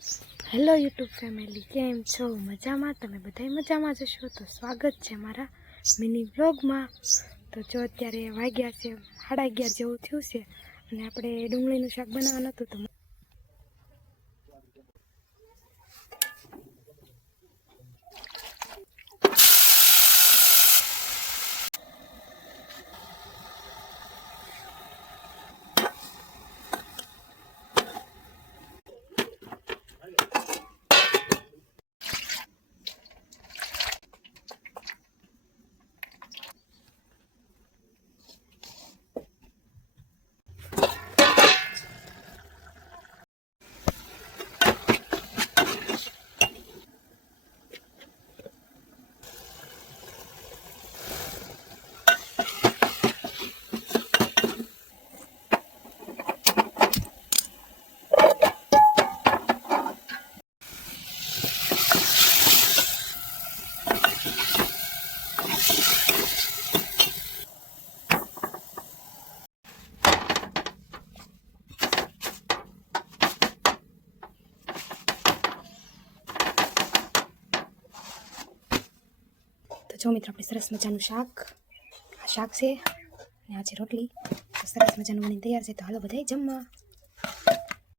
Hello YouTube family, કેમ છો? મજામાં? તમે બધાય મજામાં જ હશો. તો સ્વાગત છે મારા મિની વ્લોગમાં. તો જો અત્યારે વાગ્યા છે 11:30 જેવું થયું છે અને આપણે ડુંગળીનું શાક બનાવવાનું હતું. તો જો મિત્રો, આપણે સરસ મજાનું શાક છે અને આ છે રોટલી. તો સરસ મજાનું બની તૈયાર છે. તો હાલો બધાય જમવા.